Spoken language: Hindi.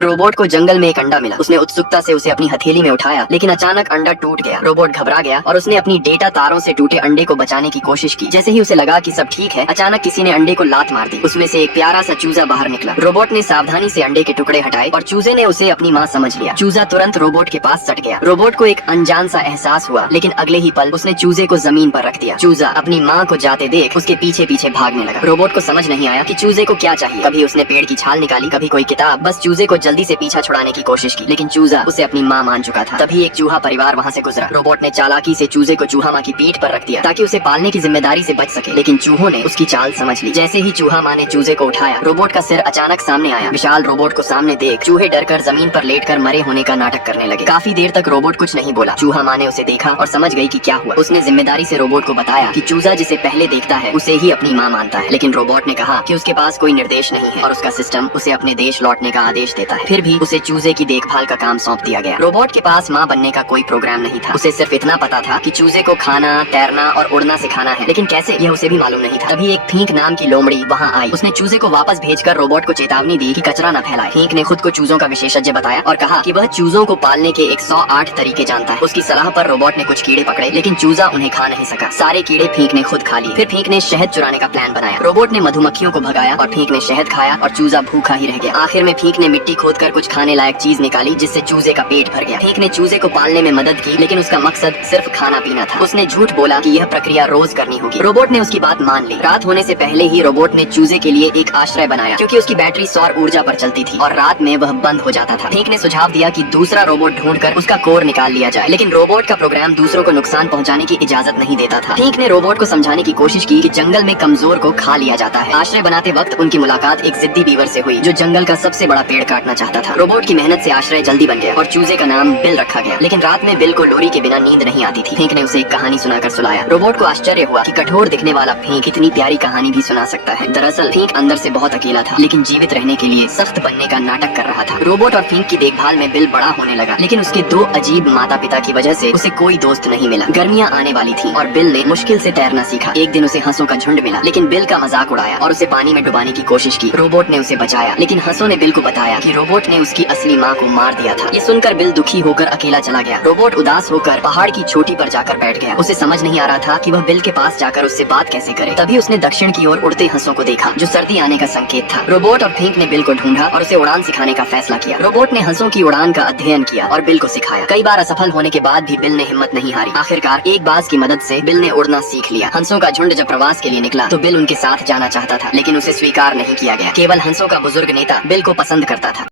रोबोट को जंगल में एक अंडा मिला। उसने उत्सुकता से उसे अपनी हथेली में उठाया, लेकिन अचानक अंडा टूट गया। रोबोट घबरा गया और उसने अपनी डेटा तारों से टूटे अंडे को बचाने की कोशिश की। जैसे ही उसे लगा कि सब ठीक है, अचानक किसी ने अंडे को लात मार दी। उसमें से एक प्यारा सा चूजा बाहर निकला। रोबोट ने सावधानी से अंडे के टुकड़े हटाए और चूजे ने उसे अपनी माँ समझ लिया। चूजा तुरंत रोबोट के पास सट गया। रोबोट को एक अनजान सा एहसास हुआ, लेकिन अगले ही पल उसने चूजे को जमीन पर रख दिया। चूजा अपनी माँ को जाते देख उसके पीछे पीछे भागने लगा। रोबोट को समझ नहीं आया कि चूजे को क्या चाहिए। कभी उसने पेड़ की छाल निकाली, कभी कोई किताब। बस चूजे को जल्दी से पीछा छुड़ाने की कोशिश की, लेकिन चूजा उसे अपनी माँ मान चुका था। तभी एक चूहा परिवार वहाँ से गुजरा। रोबोट ने चालाकी से चूजे को चूहा माँ की पीठ पर रख दिया ताकि उसे पालने की जिम्मेदारी से बच सके, लेकिन चूहों ने उसकी चाल समझ ली। जैसे ही चूहा माँ ने चूजे को उठाया, रोबोट का सिर अचानक सामने आया। विशाल रोबोट को सामने देख चूहे डरकर जमीन पर लेटकर मरे होने का नाटक करने लगे। काफी देर तक रोबोट कुछ नहीं बोला। चूहा माँ ने उसे देखा और समझ गई कि क्या हुआ। उसने जिम्मेदारी से रोबोट को बताया कि चूजा जिसे पहले देखता है उसे ही अपनी माँ मानता है, लेकिन रोबोट ने कहा कि उसके पास कोई निर्देश नहीं है और उसका सिस्टम उसे अपने देश लौटने का आदेश देता है। फिर भी उसे चूजे की देखभाल का काम सौंप दिया गया। रोबोट के पास माँ बनने का कोई प्रोग्राम नहीं था। उसे सिर्फ इतना पता था कि चूजे को खाना, तैरना और उड़ना सिखाना है, लेकिन कैसे यह उसे भी मालूम नहीं था। तभी एक फींक नाम की लोमड़ी वहाँ आई। उसने चूजे को वापस भेजकर रोबोट को चेतावनी दी कि कचरा न फैलाए। फींक ने खुद को चूजों का विशेषज्ञ बताया और कहा कि वह चूजों को पालने के 108 तरीके जानता है। उसकी सलाह पर रोबोट ने कुछ कीड़े पकड़े, लेकिन चूजा उन्हें खा नहीं सका। सारे कीड़े फींक ने खुद खा लिए। फिर फींक ने शहद चुराने का प्लान बनाया। रोबोट ने मधुमक्खियों को भगाया और फींक ने शहद खाया और चूजा भूखा ही रह गया। आखिर में फींक ने मिट्टी खोदकर कुछ खाने लायक चीज निकाली, जिससे चूजे का पेट भर गया। फींक ने चूजे को पालने में मदद की, लेकिन उसका मकसद सिर्फ खाना पीना था। उसने झूठ बोला कि यह प्रक्रिया रोज करनी होगी। रोबोट ने उसकी बात मान ली। रात होने से पहले ही रोबोट ने चूजे के लिए एक आश्रय बनाया, क्योंकि उसकी बैटरी सौर ऊर्जा पर चलती थी और रात में वह बंद हो जाता था। फींक ने सुझाव दिया कि दूसरा रोबोट ढूंढकर उसका कोर निकाल लिया जाए, लेकिन रोबोट का प्रोग्राम दूसरों को नुकसान पहुंचाने की इजाजत नहीं देता था। फींक ने रोबोट को समझाने की कोशिश की कि जंगल में कमजोर को खा लिया जाता है। आश्रय बनाते वक्त उनकी मुलाकात एक जिद्दी बीवर से हुई, जो जंगल का सबसे बड़ा पेड़ काटना चाहता था। रोबोट की मेहनत से आश्रय जल्दी बन गया और चूजे का नाम बिल रखा गया। लेकिन रात में बिल को लोरी के बिना नींद नहीं आती थी। फींक ने उसे एक कहानी सुनाकर सुलाया। रोबोट को आश्चर्य हुआ कि कठोर दिखने वाला फींक इतनी प्यारी कहानी भी सुना सकता है। दरअसल फींक अंदर से बहुत अकेला था, लेकिन जीवित रहने के लिए सख्त बनने का नाटक कर रहा था। रोबोट और फींक की देखभाल में बिल बड़ा होने लगा, लेकिन उसके दो अजीब माता पिता की वजह से उसे कोई दोस्त नहीं मिला। गर्मियाँ आने वाली थी और बिल ने मुश्किल से तैरना सीखा। एक दिन उसे हंसों का झुंड मिला, लेकिन बिल का मजाक उड़ाया और उसे पानी में डुबाने की कोशिश की। रोबोट ने उसे बचाया, लेकिन हंसों ने बिल को बताया कि रोबोट ने उसकी असली माँ को मार दिया था। ये सुनकर बिल दुखी होकर अकेला चला गया। रोबोट उदास होकर पहाड़ की चोटी पर जाकर बैठ गया। उसे समझ नहीं आ रहा था कि वह बिल के पास जाकर उससे बात कैसे करे। तभी उसने दक्षिण की ओर उड़ते हंसों को देखा, जो सर्दी आने का संकेत था। रोबोट और फींक ने बिल को ढूंढा और उसे उड़ान सिखाने का फैसला किया। रोबोट ने हंसों की उड़ान का अध्ययन किया और बिल को सिखाया। कई बार असफल होने के बाद भी बिल ने हिम्मत नहीं हारी। आखिरकार एक बाज की मदद से बिल ने उड़ना सीख लिया। हंसों का झुंड जब प्रवास के लिए निकला तो बिल उनके साथ जाना चाहता था, लेकिन उसे स्वीकार नहीं किया गया। केवल हंसों का बुजुर्ग नेता बिल को पसंद करता था।